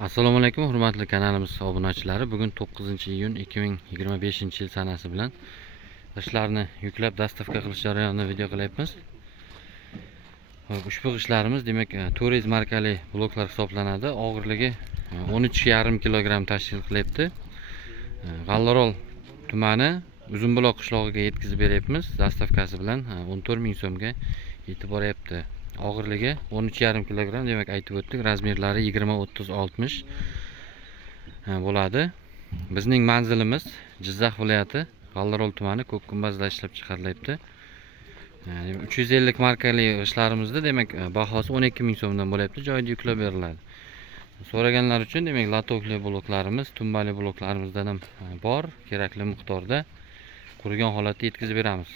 Assalomu alaykum hurmatli kanalimiz obunachilari. Bugun 9-iyun 2025-yil sanasi bilan g'ishtlarni yuklab dastavka qilish jarayonida video qilyapmiz. Ushbu g'ishtlarimiz demak Turizm markali bloklar hisoblanadi. Og'irligi 13,5 kg tashkil qilyapti. G'allarol tumani Uzunbuloq qishlog'iga yetkazib beryapmiz. Dastavkasi bilan 14 ming so'mga yetib boryapti. Og'irligi 13,5 kg demak aytib o'tdik. Razmerlari 20-30-60 bo'ladi. Bizning manzilimiz Jizzax viloyati G'allarol tumani Ko'kkumbazda ishlab chiqarilyapti. 350 markali g'ishtlarimizda demak bahosi 12 ming so'mdan bo'lyapti. Joyida yuklab beriladi. So'raganlar uchun demak latokli bloklarimiz, tumbali bloklarimizdan ham bor, kerakli miqdorda qurigan holatda yetkazib beramiz.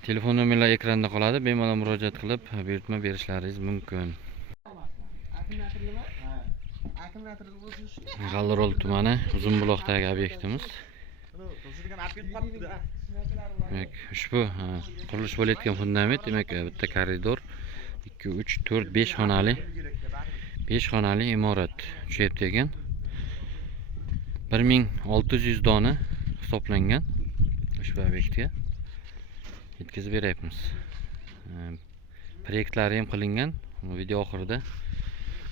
Telefon nomerlari ekranda qoladi. Bemalol murojaat qilib buyurtma berishlaringiz mumkin. G'allarol tumani Uzunbuloqdagi obyektimiz. Demak, ushbu qurilish bo'layotgan fundament demak bitta koridor 2 3 4 5 xonali 5 xonali imorat tushyapti ekan. 1600 dona hisoblangan ushbu obyektga yetkazib beryapmiz. Proyektlari ham qilingan. Video oxirida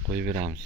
qo'yib beramiz.